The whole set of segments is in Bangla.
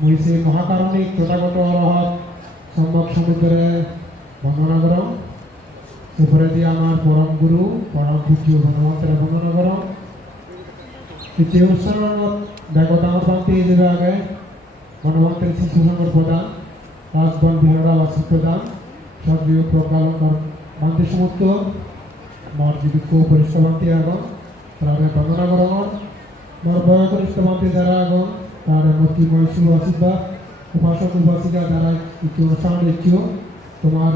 মুই সেই মহাকারণিক তথাগত অরহত সম্যক সমুদ্রে করম এরপরে দিয়ে আমার পরম গুরু, পরম পূজ্য ভগবন্তের বর্ণনা করম যে উৎসর্গত ব্যাগত আমার পান্তি যাবে আগে ভগবন্তের শিশু সংঘর প্রদান, রাজবন বিহারা বাসী প্রদান সক্রিয় প্রকালঙ্কর বান্তি সমুদ্র মর জীবিত পরিষ্কান্তি আগম তারা বর্ণনা করম মোর বয় পরিষ্কান্তি যারা আগম তারা মূর্তিময় শুভ আশীর্বাদ উপাসক, উপাসিকা দ্বারা অনুষ্ঠান দিচ্ছ তোমার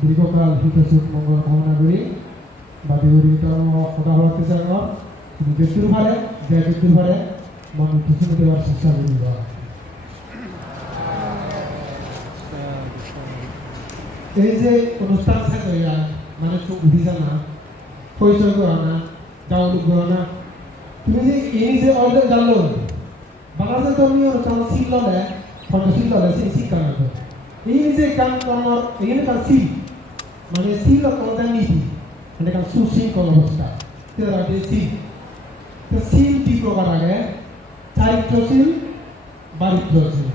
দীর্ঘকাল হিতসুখ মঙ্গল কামনা করি। বা বিপরীতম সদা হওয়াতে চাই তুমি মৃত্যুর পারে যে মৃত্যুর পারে মানুষ কিছু দেওয়ার চেষ্টা করি এই যে অনুষ্ঠান থাকে মানে চোখ উঠি জানা পরিচয় করা না ডাউনলোড তুমি যে এই যে অর্ডার জানলো বাংলাদেশ ধর্মীয় অনুষ্ঠান ছিল না ফটো ছিল না সেই শিক্ষা এই যে কাম করার এখানে কাম সিল মানে সিল করার নীতি মানে কাম সুশৃঙ্খল অবস্থা তেরা যে সিল তো সিল কি প্রকার আগে চারিত্রশীল বারিত্রশীল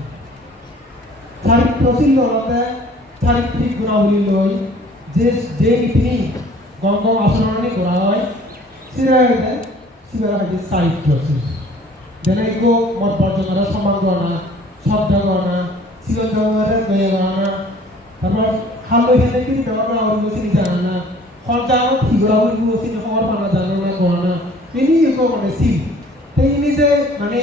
চারিত্রশীল লড়াতে চারিত্রিক গুণাবলী লই যে যে নীতি গম আচৰণে কৰা হয় চিৰাই চিৰাই হয় কৰা না তারপর হালো হেলে কিন্তু ব্যবহার করা হলো চিনি জানা না সঞ্চারণ ফিগরা হলো চিনি খবর পানা জানা না কৰা না এনি একো মানে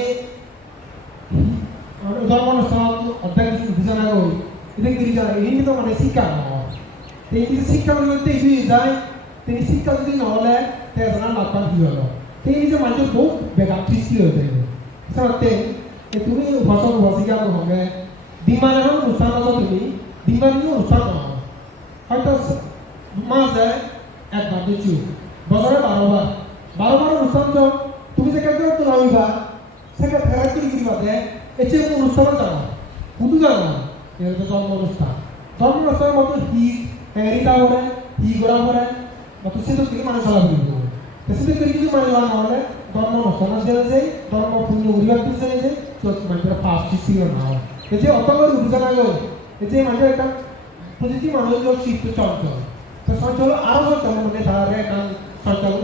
অনুষ্ঠান অধ্যায় কিছু বুঝানা গই এটা কি জানা ইনি তো মানে শিক্ষা এই যে শিক্ষা বলতে এই যায় তিনি শিক্ষা যদি নহলে তে এজনৰ কি হলো তো যে মানুহ বহুত বেগাত সৃষ্টি হৈ যায়। আচলতে তুমি উপাসক উপাসিকা নহলে ডিমান এখন অনুষ্ঠান আছো তুমি ডিমানিও অনুষ্ঠান নহয় হয়তো মাসে একবার দুচু বছরে বারোবার বারোবার অনুষ্ঠান যাও তুমি কেটে তো নামিবা সেটা ফেরাই করে কি বাদে কোনো অনুষ্ঠানও জানো শুধু জানো এর তো জন্ম অনুষ্ঠান। জন্ম অনুষ্ঠানের মতো হি হেরিটা করে হি গোড়া করে মতো সে তো কি মানে চলা বুঝি সেটা করে কিছু মানে জানা হলে ধর্ম অনুষ্ঠান আছে যে ধর্ম পুণ্য উড়িবার পিছনে যে চোখ মানে পাপ সৃষ্টি না হয় এই যে অত করে উঠে জানা গেল এই যে মানে একটা প্রতিটি মানুষের চিত্ত চঞ্চল তো চঞ্চল আরও চঞ্চল মানে তার একটা চঞ্চল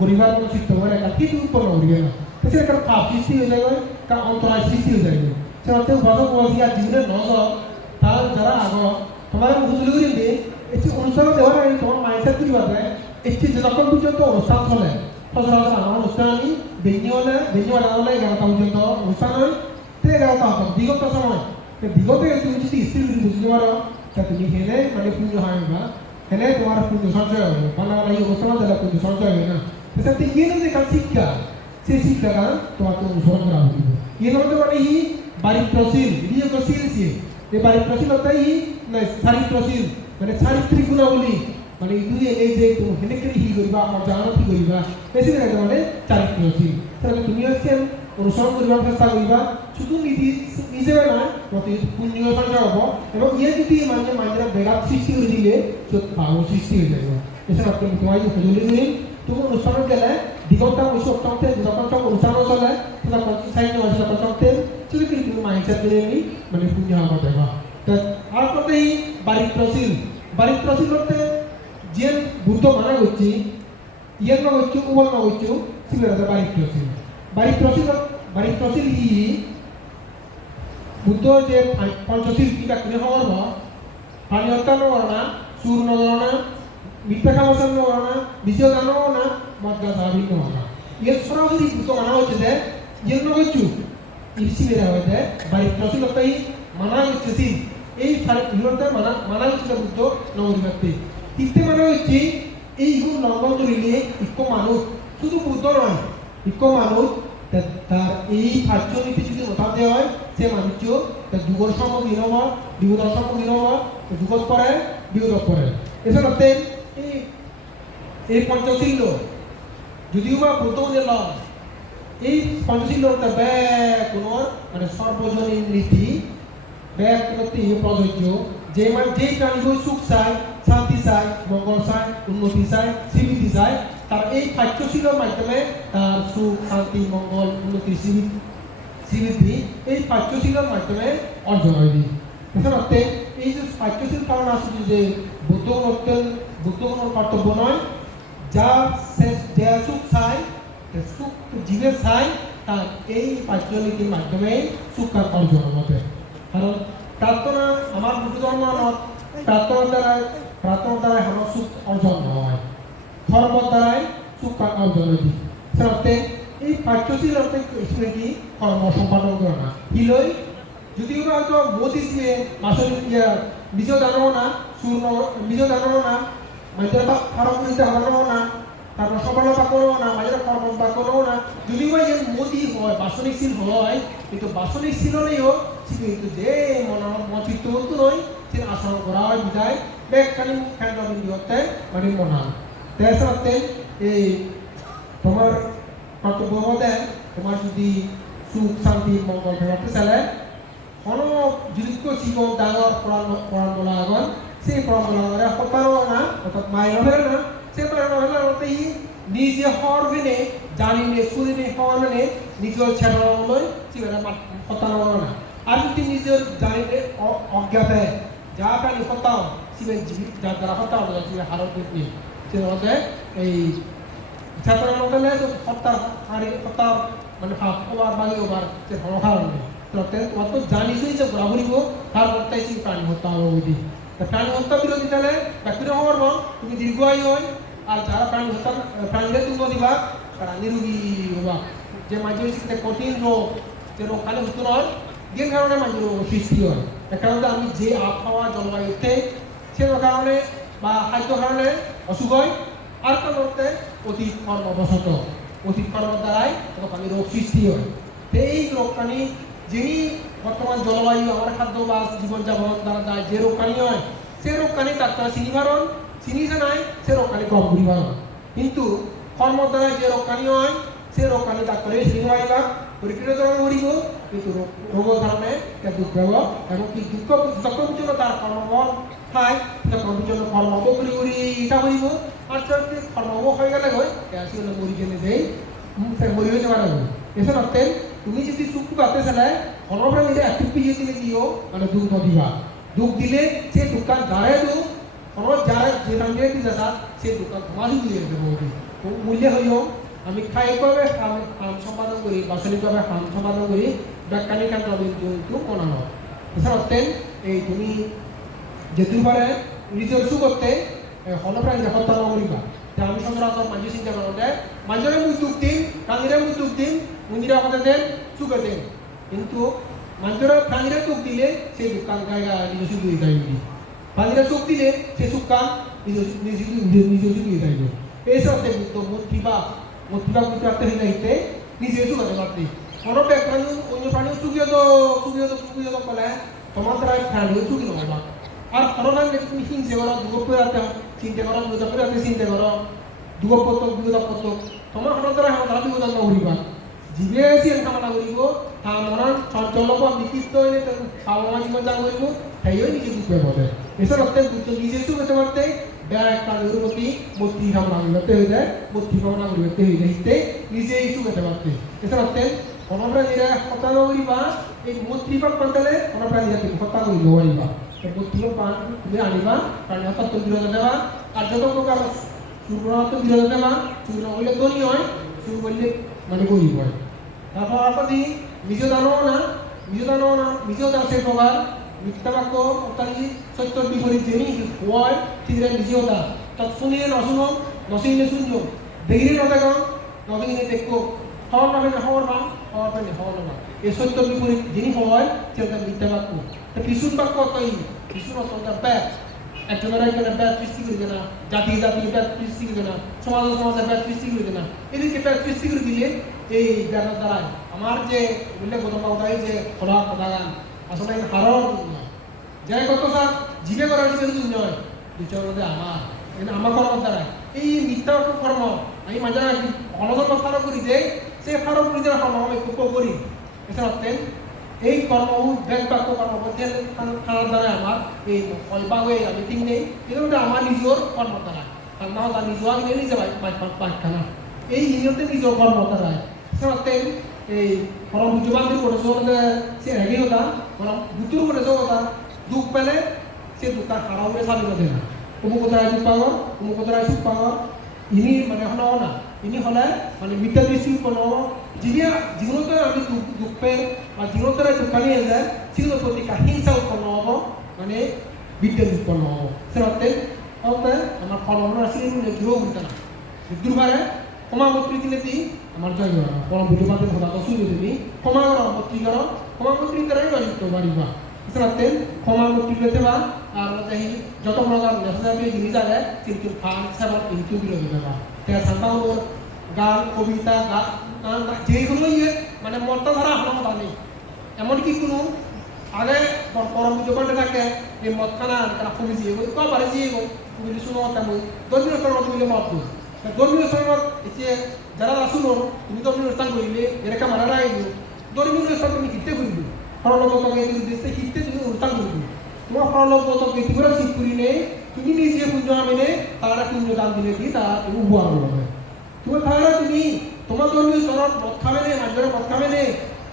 পরিবার চিত্ত করে একটা কিছু উৎপন্ন করিবে না সে একটা পাপ সৃষ্টি হয়ে যাবে কারণ অন্তরায় সৃষ্টি হয়ে যাবে সে অর্থে বছর বয়সী আর জীবনের নজর তার যারা আগ তোমার বুঝলে করিবে একটি অনুষ্ঠান দেওয়ার আগে তোমার মাইন্ডসেট করি পাবে একটি যতক্ষণ পর্যন্ত অনুষ্ঠান চলে আমি বেঞ্জি হলে বেঞ্জি হলে হলে এগারোটা পর্যন্ত অনুষ্ঠান হয় তো এগারোটা হতো বিগত সময়। তো বিগত তুমি যদি স্থির যদি বুঝতে তা তুমি হেলে মানে পুণ্য হয় না হেলে তোমার পুণ্য সঞ্চয় হবে। বাংলা বাংলা এই অনুষ্ঠান দিলে পুণ্য সঞ্চয় হবে না। সেটা ইয়ে যে কাল শিক্ষা। সেই শিক্ষাটা তোমাকে অনুসরণ করা হবে। ইয়ে হতে পারে ই বারিত্রশীল ইয়ে শিল এই বারিত্রশীলতা ই না চারিত্রশীল মানে চারিত্রিক গুণাবলী মানে ইদুরি এই যে তুমি হেনেকে কি আমার জানো কি করিবা বেশি না মানে চারিত্রশীল তাহলে তুমি হচ্ছেন অনুসরণ করিবার চেষ্টা করিবা শুধু নিজে না প্রতি পুণ্য সঞ্চয় হব। এবং ইয়ে যদি মানে মানুষেরা বেগাত সৃষ্টি করে দিলে ভাব সৃষ্টি হয়ে যাবে। এছাড়া তুমি তোমার সজলি করি তুমি অনুষ্ঠানত গেলে দিগন্তা বসে অত্যন্তে যখন সব অনুষ্ঠান চলে সেটা চাই নয় সেটা অত্যন্তে সেটা কিন্তু তুমি মাইন্ডসেট করে নি মানে পুণ্য হওয়ার দেবা আর কথা এই বারিত্রশীল বারিত্রশীল বলতে যে বুদ্ধ মানা করছি ইয়ের না করছি উমর না করছি সিলেটাতে বারিত্রশীল বারিত্রশীল বারিত্রশীল ই বুদ্ধ যে পঞ্চশীল কিবা কিনে হওয়ার বা পানি হত্যা নকরা না চুর নকরা না মিথ্যা নকরা না বিষ দানো না মদ গাছ আবি নকরা না ইয়ে সরাসরি বুদ্ধ মানা হচ্ছে যে ইয়ের না করছু ইসি বেরা হয়েছে বারিত্রশীলতাই মানা হচ্ছে সিল এই বিরোধে মানা মানা হচ্ছে বুদ্ধ নগরী ব্যক্তি তিনটে মানে হচ্ছে এই গুণ লঙ্ঘন করিলে ইক্য মানুষ, শুধু বুদ্ধ নয় ইক্য মানুষ তার এই কার্যনীতি যদি নথাতে হয়, সে মানুষ তার যুগর সম্পর্ক হওয়া বিপদর সম্পর্ক হওয়া যুগত করে বিপদত করে এছাড়া এই এই পঞ্চশীল, যদিও বা বুদ্ধ দিলাম এই পঞ্চশীল কোনো মানে সর্বজনীন নীতি ব্যাগ প্রতি প্রযোজ্য। যে মানে যেই প্রাণী সুখ চায় চায় মঙ্গল চায় উন্নতি চায় স্বীকৃতি চায় তার এই পাঠ্যশীলের মাধ্যমে তার সুখ, শান্তি, মঙ্গল, উন্নতি শ্রীবৃদ্ধি এই পাঠ্যশীলের মাধ্যমে অর্জন হয়। দি এছাড়াতে এই যে পাঠ্যশীল কারণ আসলে যে বুদ্ধ অত্যন্ত বুদ্ধ কোনো কর্তব্য নয়, যা যে সুখ চায় সুখ জীবে চায় তার এই পাঠ্যনীতির মাধ্যমে সুখ অর্জন হবে। কারণ প্রার্থনা আমার বুদ্ধ ধর্ম দ্বারা প্রার্থনার দ্বারা আমার সুখ অর্জন নয় ধর্ম দ্বারাই সুখ অর্জন হয় সেরতে এই পাঠ্যশীল অর্থে হিসেবে কি কর্ম সম্পাদন করে না। হিলই যদিও বা হয়তো মোদি সিয়ে মাসলি ইয়া নিজ জানো না সুর নিজ জানো না মাঝে বা ফারক নিতে জানো না, তারপর সফলতা করো না মাঝে কর্ম বা করো না। যদিও বা যে মোদি হয় বাসনিক শিল হয়, কিন্তু বাসনিক শিল হলেও কিন্তু যে মন মচিত হতো নয়, সে আসন করা হয় বিদায় ব্যাগখানি হতে মানে মনান তাই এই তোমার কর্তব্য মতে তোমার যদি সুখ শান্তি মঙ্গল ভেবাতে চালে কোনো যুদিত্ব জীবন ডাঙর কোরআন বলা আগন সেই কোরআন বলা আগরে হতারও না অর্থাৎ মায়ের হবে না সে মায়ের হবে না অর্থাৎ ই নিজে হওয়ার মেনে জানি নে শুনি নে হওয়ার মেনে নিজের ছেড়ানোলৈ সেবেলা হতারও না। আর যদি নিজের জানি নে অজ্ঞাতে যা প্রাণী হতাও জীবিত যার দ্বারা হতাও সিবে হারত দিতে সে মধ্যে এই ছাত্রের মধ্যে হত্যার হারি হত্যার মানে ভাব ওবার বাকি ওবার যে হরহার নেই তো জানিসই যে ঘোরাঘুরিব তার করতেই সেই প্রাণী হত্যা হবে বুঝি তা প্রাণী হত্যা বিরোধী তাহলে ব্যক্তির হওয়ার মন তুমি দীর্ঘায়ু হয় আর যারা প্রাণী হত্যা প্রাণীরে তুলব দিবা, তারা নিরোগী হবা। যে মাঝে হচ্ছে কঠিন রোগ, যে রোগ খালি হতো নয় যে কারণে মাঝে রোগ সৃষ্টি হয়। কারণে আমি যে আবহাওয়া, জলবায়ুতে সে কারণে বা খাদ্য কারণে অসুখ হয় আর কারণে অতীত কর্মবশত অতীত কর্ম দ্বারাই তখন রোগ সৃষ্টি হয়। এই রোগকানি যিনি বর্তমান জলবায়ু আমার খাদ্যাভাস জীবনযাপন দ্বারা যায়, যে রোগকানি হয় সে রোগকানি ডাক্তার চিনি বারণ চিনি যে নাই সে রোগকানি কম ঘুরি কিন্তু কর্ম দ্বারা যে রোগকানি হয় সে রোগকানি ডাক্তারে চিনি পাইবা পরীক্ষা জমা করিব কিন্তু রোগ- এতিয়া দুখ পাব এবং কি দুখ যত পৰ্যন্ত তাৰ কৰ্মবল ঠাই তখন পৰ্যন্ত কৰ্মব কৰি কৰি ইটা কৰিব আর যদি কর্মব হয়ে গেলে হয় সেগুলো মরি গেলে যেই মরি হয়ে যাবার হবে এসে অর্থে তুমি যদি চুপ পাতে চালে কর্মপ্রাণ নিলে একটু পিছিয়ে দিলে দিও মানে দুঃখ নদিবা দুঃখ দিলে সে দোকান যারে দুঃখ কোনো যারা যে দামে দিতে চান সে দোকান তোমারই দিয়ে দেবো মূল্য হইও। আমি খাইকভাবে কাম কাম সম্পাদন করি, বাসনিকভাবে কাম সম্পাদন করি। ব্যাখ্যানিক কাম কিন্তু মনানো এছাড়া অর্থে, এই তুমি যেতে পারে নিজের সুগতে হলপ্রাণী হত্যা নকরিবা তে আমি সচরাচর মাঝে চিন্তা করতে মাঝেরে মুই দুঃখ দিন মুই দুঃখ দিন, মন্দিরে আমাদের দেন সুখে দেন। কিন্তু মাঝেরে প্রাণীরে দুঃখ দিলে সেই দুঃখ কান গায়ে নিজে সুখ দিয়ে যাইবি। প্রাণীরে সুখ দিলে সে সুখ কান নিজে নিজে সুখ দিয়ে যাইবে। এই সব বুদ্ধ মূর্তিবা মূর্তিবা বুদ্ধ রাখতে হইলে হইতে নিজে আছে পারতে তো সুখিয়ে তো সুখিয়ে তো কলে তোমার দ্বারা প্রাণীও সুখী নহবা আর করোনা তুমি হিংসে করো দুগপ্পে রাতে চিন্তা করো দুগপ্পে রাতে চিন্তা করো দুগপ্পত দুগপত তোমার হঠাৎ দ্বারা আমার তারা দুগদান নকরিবা জীবে চিন কামনা করিব তা মনৰ চঞ্চল বা বিকৃত হইলে খাওয়া জীবন যা করিব সেইও নিজে দুঃখে বলে এসব অর্থে দুঃখ নিজে সুখে পারতে বেড়া একটা নিরুপতি মূর্তি কামনা করিতে হইলে মূর্তি কামনা করিতে হইলে হিতে নিজেই সুখে পারতে এসব অর্থে কোনো প্রাণীরা হত্যা নকরিবা এই মূর্তি পাক পান্তলে কোনো প্রাণীরা তুমি হত্যা করিব পারিবা বুদ্ধিও পান তুমি আনিবা কারণ তত্ত্ব বিরোধ দেবা আর যত প্রকার সূর্যনাথ বিরোধ দেবা সূর্য হইলে ধনী হয় সূর্য বললে মানে গরিব হয়। তারপর আপনি নিজ জানো না নিজ জানো না নিজ দাসে প্রকার, মিথ্যা বাক্য অর্থাৎ সত্যর বিপরীত যিনি হয়, ঠিক নিজেও দা তৎ শুনিলে নশুনো নশুনিলে শুনছো। দেখিলে নদেখ নদেখিলে দেখো হওয়ার নামে হওয়ার মান হওয়ার নামে হওয়ার না এই সত্য বিপরীত যিনি হয় সেটা মিথ্যা বাক্য তা কিশুর বাক্য কই কিশুর অত্যন্ত ব্যাগ একজনের একজনের ব্যাগ সৃষ্টি করবে না জাতি জাতি ব্যাগ সৃষ্টি করবে না সমাজ সমাজের ব্যাগ সৃষ্টি করবে না এদিকে ব্যাগ সৃষ্টি করে দিলে এই ব্যাগের দ্বারাই আমার যে উল্লেখ কথা কথাই যে খোলা কথা গান আসলে এই হারর যাই কত স্যার জীবে করার জীবে নয় মধ্যে আমার আমার কর্ম দ্বারা এই মিথ্যা কর্ম আমি মাঝে ফারো করি যে সে ফারো করি যে কর্ম আমি খুব করি। এছাড়া এই কর্ম ব্যাগ বাক্য কর্ম করতে খানার দ্বারা আমার এই অল্পাগ হয়ে আমি ঠিক নেই। কিন্তু ওটা আমার নিজের কর্ম দ্বারা। কারণ না তার নিজের আগে নিজে পাঠখানা এই নিয়মতে নিজের কর্ম দ্বারা এছাড়া অর্থে এই orang bujuban tu pada soal ada si lagi hoda orang butur pada soal hoda duk pele si duka harau le sabi pada na kamu kota aja power kamu kota aja ini hole মানে মিটা দৃষ্টি কোনো যিয়া জীবনতে আমি দুঃখে বা জীবনতে দোকানে যায় সেগুলো প্রতি হিংসা উৎপন্ন হব মানে বিদ্যা উৎপন্ন হব সেরতে হতে আমার ফলন রাশি নেদ্রুহ উঠতে না দুর্বারে সমামন্ত্রী দিলে দি আমার জয় করা পরম বুদ্ধবাদী সদা দশু যদি ক্ষমা করা মন্ত্রী করা ক্ষমামন্ত্রী দ্বারাই রজিত পারিবা সেরতে ক্ষমামন্ত্রী লেতে বা আর যত প্রকার নেশাজাতীয় জিনিস আগে কিন্তু ফান সেবন কিন্তু বিরোধী দেবা তে সান্তাও গান, কবিতা, গান যে কোনো ইয়ে মানে মর্তা ধারা হানো নেই। এমনকি কোনো আগে পরম পুজোপান্ডে থাকে এই মদ খানা তারা কমে দিয়ে গো কো পারে দিয়ে গো তুমি শুনো তেমন ধর্মীয় স্থান তুমি মত গো ধর্মীয় স্থান এতে যারা শুনো, তুমি ধর্মীয় স্থান করিলে এরকম মারা গো ধর্মীয় স্থান তুমি হিতে করিবে? দেশে হিতে তুমি উল্টান করিবে। করে ঠিক করিলে তুমি নিজে পুণ্য আমেনে তারা পুণ্য দান দিলে দি তা তুমি উবার হবে তুমি তাহলে তুমি তোমার ধর্মীয় চরণ মদ খাবে নে মানুষের মদ খাবে নে?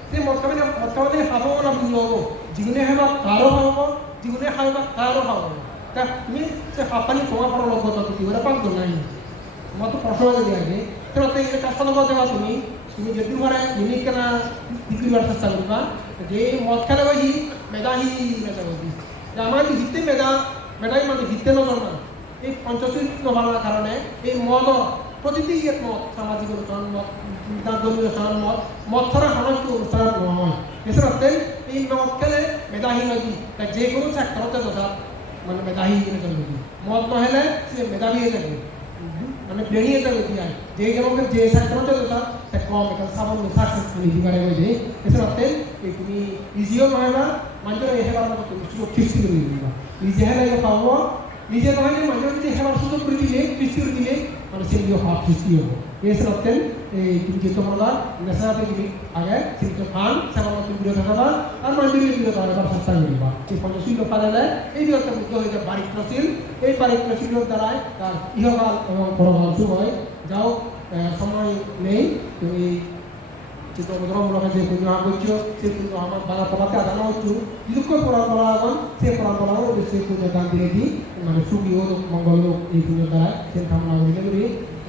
সেই মদ খাবে না, মদ খাবে নে, খাব না পুণ্য হব? যিগুনে খাব তারও খাব যিগুনে খাব তারও খাব তা তুমি সে হাপানি তোমার পর লগত তুমি ওরা পাক নাই। তোমার তো প্রশ্ন যদি আগে তো এই কাজ কথা বলতে তুমি তুমি যদি ঘরে ইউনিক কেনা বিক্রি করার চেষ্টা করবা যে মদ খেলে বসি মেধাহি মেধা বসি আমার হিতে মেধা মেধাই মানে হিতে নজনা এই পঞ্চশীল নবানার কারণে এই মদৰ প্রতিটি এক মত সামাজিক অনুষ্ঠান মত তার ধর্মীয় অনুষ্ঠান মত মদ ছাড়া সামাজিক অনুষ্ঠান নহয়। এছাড়াতে এই মদ খেলে মেধাহীন নদী তাই যে কোনো ছাত্রতে দশা মানে মেধাহীন মদ নহলে সে মেধাবী হয়ে যাবে। মানে বেরিয়ে যাবে দিয়ে যে যেমন যে সেক্টরতে দশা তা কম এটা সাবন সাকসেসফুল সাকসেসফুলি দিবারে হয়ে যায় এছাড়া এই তুমি ইজিও নয় না মানে হেবার মতো সুযোগ সৃষ্টি করে দিবা নিজে হেলাই পাবো নিজে নয় মানে যদি হেবার সুযোগ করে দিলে, সৃষ্টি করে দিলে মানে সেগুলো হওয়ার সৃষ্টি হব এছাড়া এই তুমি যে তোমরা নেশাতে যদি আগে সেগুলো খান সেবার মতো বিরত থাকবা আর মানুষের বিরত হওয়ার চেষ্টা করিবা এই পঞ্চশীল পালে এই বিরত মুক্ত হয়ে যায় পারিত্রশীল এই পারিত্রশীলের দ্বারাই তার ইহকাল এবং পরকাল শুভ হয় যাও সময় নেই তুমি চিত্র ধর্মগুলোকে যে পুণ্য করছ সেই পুণ্য আমার বাধা পড়াতে আদানো হচ্ছু যুক্ত পড়া পড়া আগান সে পড়া পড়া হোক সে পুণ্য দান দিয়ে দিই। মানে সুখী হোক, মঙ্গল হোক, এই পুণ্য দ্বারা সে কামনা করিলে করি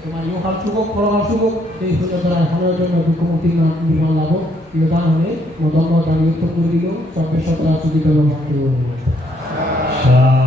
তোমার ইহকাল সুখ হোক পরকাল সুখ হোক, এই পুণ্য দ্বারা এখনের জন্য দুঃখমুক্তি নির্মাণ লাভ হোক। এই দান হলে মদম্ব দান করে দিল, সর্বে সত্তা সুবিধা ভক্তি সাধু।